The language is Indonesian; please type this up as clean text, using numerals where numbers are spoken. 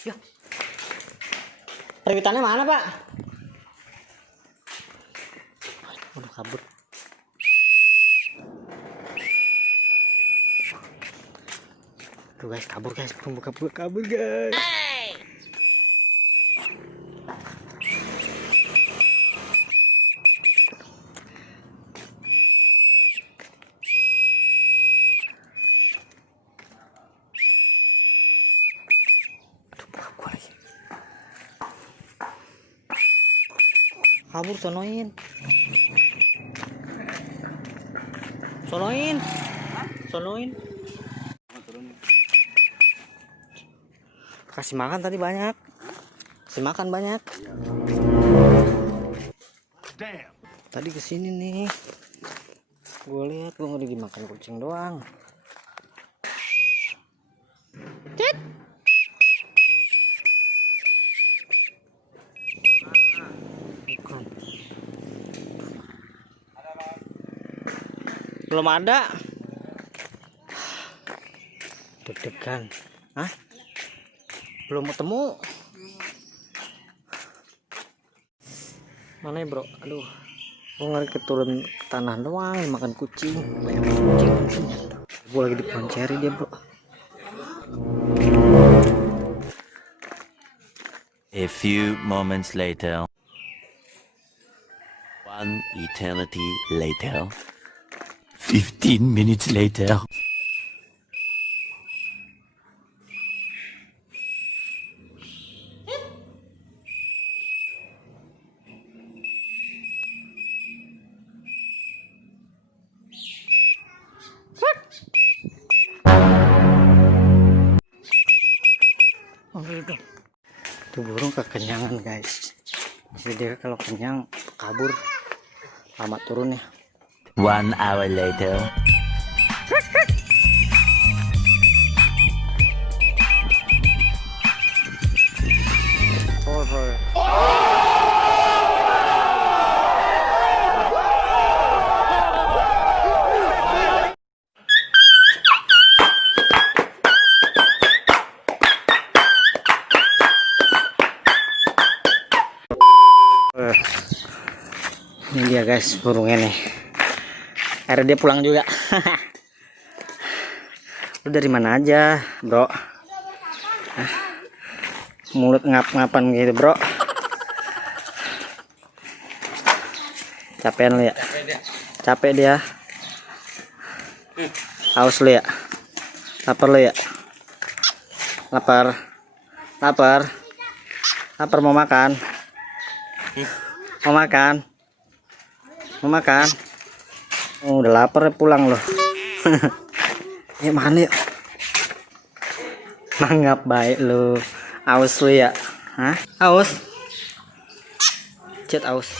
Ya. Perwitannya mana, Pak? Udah kabur. Tuh guys, kabur guys, kabur guys. Kabur, sonoin. Kasih makan tadi banyak. Kasih makan banyak. Tadi kesini nih. Gue lihat gue nggak dimakan kucing doang. Tit. Bukan. Belum ada. Deg-degan. Hah? Belum ketemu. Mana ya, bro? Aduh. Gue ngeri keturun ke tanah doang makan kucing. Banyak kucing. Gue lagi di pohon ceri dia, bro. A few moments later. One eternity later. 15 minutes later. Tuh burung kekenyangan guys. Jadi dia kalau kenyang kabur, lama turunnya. 1 hour later. Ini dia guys burungnya nih. Akhirnya dia pulang juga. Lu dari mana aja, bro? Mulut ngap-ngapan gitu, bro. Capean lu ya? Capek dia. Haus lu ya? Lapar lu ya? Lapar mau makan? Mau makan? Oh, udah lapar ya, pulang loh. Ya makan yuk. Mangap baik lu. Aus lu ya? Hah? Aus? Cet aus.